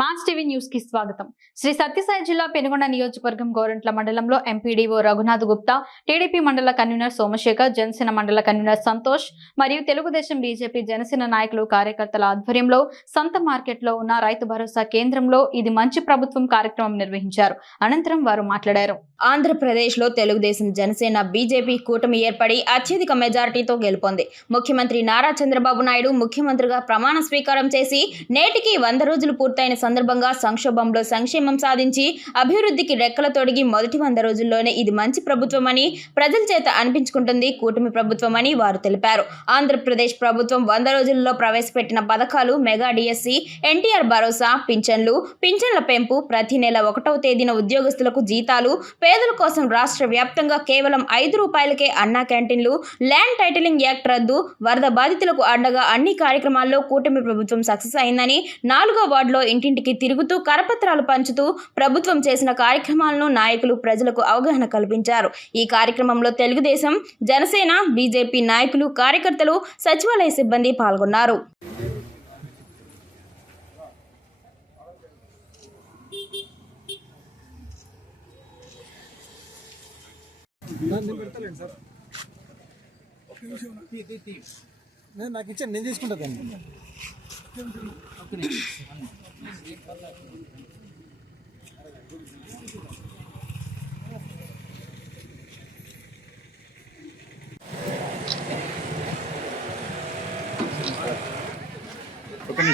Mass TV న్యూస్కి స్వాగతం. శ్రీ సత్యసాయి జిల్లా పెనుగొండ నియోజకవర్గం గోరంట్ల మండలంలో ఎంపీడీఓ రఘునాథ్ గుప్తా టీడీపీ మండల కన్వీనర్ సోమశేఖర్ జనసేన మండల కన్వీనర్ సంతోష్ మరియు తెలుగుదేశం బీజేపీ జనసేన నాయకులు కార్యకర్తల ఆధ్వర్యంలో సంత మార్కెట్లో ఉన్న రైతు భరోసా కేంద్రంలో ఇది మంచి ప్రభుత్వం కార్యక్రమం నిర్వహించారు. అనంతరం వారు మాట్లాడారు. ఆంధ్రప్రదేశ్లో తెలుగుదేశం జనసేన బీజేపీ కూటమి ఏర్పడి అత్యధిక మెజారిటీతో గెలుపొంది. ముఖ్యమంత్రి నారా చంద్రబాబు నాయుడు ముఖ్యమంత్రిగా ప్రమాణ స్వీకారం చేసి నేటికి వంద రోజులు పూర్తయిన సందర్భంగా సంక్షోభంలో సంక్షేమం సాధించి అభివృద్ధికి రెక్కల తొడిగి మొదటి వంద రోజుల్లోనే ఇది మంచి ప్రభుత్వమని ప్రజల చేత అనిపించుకుంటుంది కూటమి ప్రభుత్వమని వారు తెలిపారు. ఆంధ్రప్రదేశ్ ప్రభుత్వం వంద రోజుల్లో ప్రవేశపెట్టిన పథకాలు మెగా డిఎస్సి ఎన్టీఆర్ భరోసా పింఛన్లు పింఛన్ల పెంపు ప్రతి నెల ఒకటవ తేదీన ఉద్యోగస్తులకు జీతాలు పేదల కోసం రాష్ట్ర వ్యాప్తంగా కేవలం ఐదు రూపాయలకే అన్నా క్యాంటీన్లు ల్యాండ్ టైటిలింగ్ యాక్ట్ రద్దు వరద బాధితులకు అండగా అన్ని కార్యక్రమాల్లో కూటమి ప్రభుత్వం సక్సెస్ అయిందని నాలుగో వార్డులో ఇంటింటికి తిరుగుతూ కరపత్రాలు పంచుతూ ప్రభుత్వం చేసిన కార్యక్రమాలను నాయకులు ప్రజలకు అవగాహన కల్పించారు. ఈ కార్యక్రమంలో తెలుగుదేశం జనసేన బీజేపీ నాయకులు కార్యకర్తలు సచివాలయ సిబ్బంది పాల్గొన్నారు. నేను పెడతాలేండి నేను దాన్ని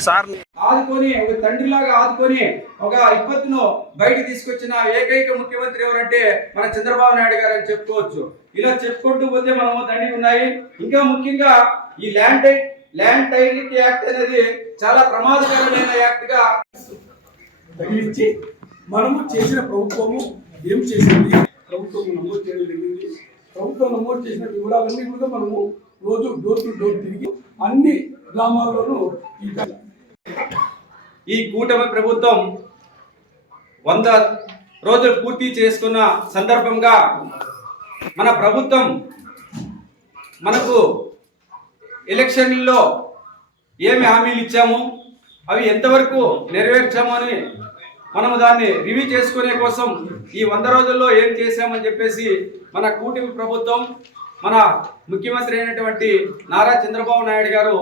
సార్ ఆదుకొని ఒక తండ్రిలాగా ఆదుకొని ఒక విపత్తును బయట తీసుకొచ్చిన ఏకైక ముఖ్యమంత్రి ఎవరంటే మన చంద్రబాబు నాయుడు గారు అని చెప్పుకోవచ్చు. ఇలా చెప్పుకుంటూ పోతే మనము దండి ఉన్నాయి. ఇంకా ముఖ్యంగా ఈ ల్యాండ్ ల్యాండ్ టైటిలింగ్ యాక్ట్ అనేది చాలా ప్రమాదకరమైన యాక్ట్గా తగిలించి మనము చేసిన ప్రభుత్వము ఏం చేసింది? ప్రభుత్వం నమోదు చేయడం జరిగింది. ప్రభుత్వం నమోదు చేసిన వివరాలన్నీ కూడా మనము రోజు డోర్ టు డోర్ తిరిగి అన్ని గ్రామాల్లోనూ ఈ కూటమి ప్రభుత్వం వంద రోజులు పూర్తి చేసుకున్న సందర్భంగా మన ప్రభుత్వం మనకు ఎలక్షన్లో ఏమి హామీలు ఇచ్చాము అవి ఎంతవరకు నెరవేర్చాము అని మనము దాన్ని రివ్యూ చేసుకునే కోసం ఈ వంద రోజుల్లో ఏం చేశామని చెప్పేసి మన కూటమి ప్రభుత్వం మన ముఖ్యమంత్రి అయినటువంటి నారా చంద్రబాబు నాయుడు గారు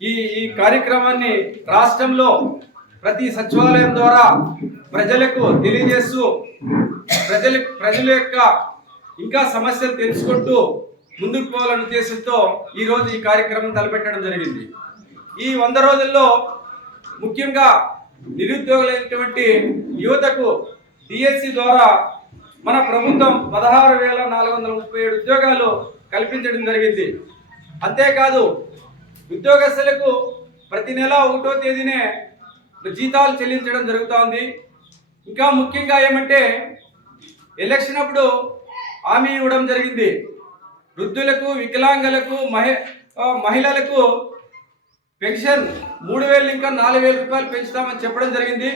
ఈ ఈ కార్యక్రమాన్ని రాష్ట్రంలో ప్రతి సచివాలయం ద్వారా ప్రజలకు తెలియజేస్తూ ప్రజల ప్రజల యొక్క ఇంకా సమస్యలు తెలుసుకుంటూ ముందుకు పోవాలనే ఉద్దేశంతో ఈరోజు ఈ కార్యక్రమం తలపెట్టడం జరిగింది. ఈ వంద రోజుల్లో ముఖ్యంగా నిరుద్యోగులైనటువంటి యువతకు డిఎస్సి ద్వారా మన ప్రభుత్వం పదహారు వేల నాలుగు వందల ముప్పై ఏడు ఉద్యోగాలు కల్పించడం జరిగింది. అంతేకాదు ఉద్యోగస్తులకు ప్రతి నెల ఒకటో తేదీనే జీతాలు చెల్లించడం జరుగుతోంది. ఇంకా ముఖ్యంగా ఏమంటే ఎలక్షన్ అప్పుడు హామీ ఇవ్వడం జరిగింది. వృద్ధులకు వికలాంగులకు మహి మహిళలకు పెన్షన్ మూడు వేలు ఇంకా నాలుగు వేల రూపాయలు పెంచుతామని చెప్పడం జరిగింది.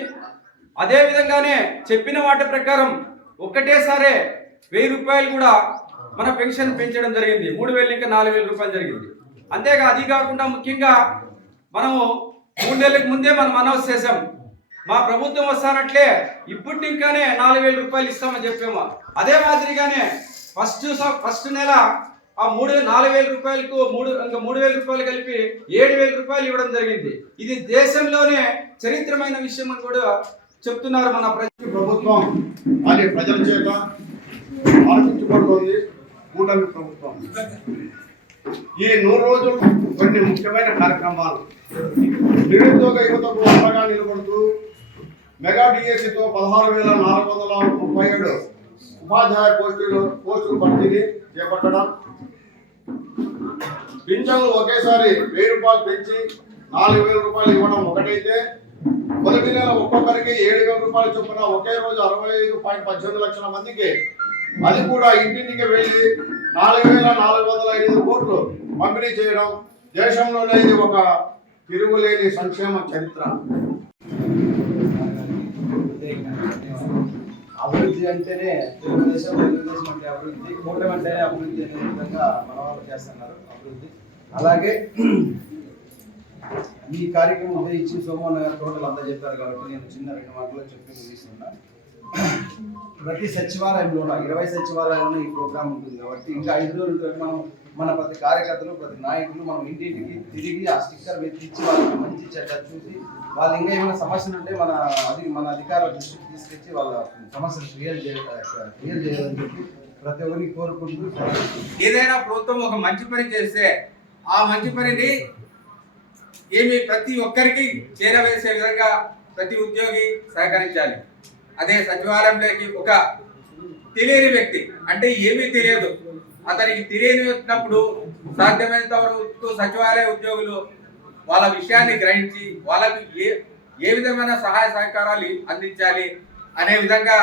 అదే విధంగానే చెప్పిన వాటి ప్రకారం ఒక్కటేసారే వెయ్యి రూపాయలు కూడా మన పెన్షన్ పెంచడం జరిగింది. మూడు వేలు ఇంకా నాలుగు వేల రూపాయలు జరిగింది. అంతేగా అది కాకుండా ముఖ్యంగా మనము మూడు నెలలకు ముందే మనం అనౌన్స్ చేసాం మా ప్రభుత్వం వస్తానట్లే ఇప్పుడు ఇంకానే నాలుగు వేల రూపాయలు ఇస్తామని చెప్పాము. అదే మాదిరిగానే ఫస్ట్ ఫస్ట్ నెల ఆ మూడు నాలుగు వేల రూపాయలకు మూడు ఇంకా మూడు వేల రూపాయలు కలిపి ఏడు వేల రూపాయలు ఇవ్వడం జరిగింది. ఇది దేశంలోనే చరిత్రమైన విషయం అని కూడా చెప్తున్నారు మన ప్రజలు. ప్రభుత్వం అది ప్రజల చేత ఆలోచించబడుతోంది కూటమి ప్రభుత్వం. ఈ నూరు రోజులు కొన్ని ముఖ్యమైన కార్యక్రమాలు. నిరుద్యోగ యువతకు అండగా నిలబడుతూ మెగా డిఎస్సితో పదహారు వేల నాలుగు వందల ముప్పై ఏడు ఉపాధ్యాయ పోస్టులు పోస్టులు భర్తీని చేపట్టడం పింఛన్లు ఒకేసారి వెయ్యి రూపాయలు పెంచి నాలుగు వేల రూపాయలు ఇవ్వడం ఒకటైతే మొదటి నెల ఒక్కొక్కరికి ఏడు వేల రూపాయలు చొప్పున ఒకే రోజు అరవై ఐదు పాయింట్ పద్దెనిమిది లక్షల మందికి అది కూడా ఇంటింటికి వెళ్ళి నాలుగు వేల నాలుగు వందల ఐదు కోట్లు పంపిణీ చేయడం దేశంలోనే ఇది ఒక తిరుగులేని సంక్షేమ చరిత్ర. అభివృద్ధి అంటేనే తెలుగుదేశం తెలుగుదేశం అంటే అభివృద్ధి కూటమి అంటేనే అభివృద్ధి అనే విధంగా మన వాళ్ళు చేస్తున్నారు అభివృద్ధి. అలాగే ఈ కార్యక్రమం ఉదయించి సోమవారం గారు టోటల్ అంతా చెప్పారు కాబట్టి నేను చిన్న రెండు మాటలు చెప్పి ముగిస్తున్నా. ప్రతి సచివాలయంలో ఇరవై సచివాలయంలో ఈ ప్రోగ్రామ్ ఉంటుంది కాబట్టి ఇంకా ఐదు రోజులు మనం మన ప్రతి కార్యకర్తలు ప్రతి నాయకులు మనం ఇంటింటికి తిరిగి ఆ స్టిక్కర్ వెతికించి వాళ్ళకి మంచి చెడ్డ చూసి వాళ్ళు ఇంకా ఏమైనా సమస్యలు ఉంటే మన అది మన అధికారుల దృష్టికి తీసుకొచ్చి వాళ్ళ సమస్యలు క్లియర్ చేయాలి క్లియర్ చేయాలని చెప్పి ప్రతి ఒక్కరిని కోరుకుంటూ ఏదైనా ప్రభుత్వం ఒక మంచి పని చేస్తే ఆ మంచి పనిని ఏమి ప్రతి ఒక్కరికి చేరవేసే విధంగా ప్రతి ఉద్యోగి సహకరించాలి. అదే సచివాలయంలోకి ఒక తెలియని వ్యక్తి. అంటే ఏమీ తెలియదు. అతనికి తెలియనినప్పుడు సాధ్యమైనంత వరకు సచివాలయ ఉద్యోగులు వాళ్ళ విషయాన్ని గ్రహించి వాళ్ళకి ఏ ఏ విధమైన సహాయ సహకారాలు అందించాలి అనే విధంగా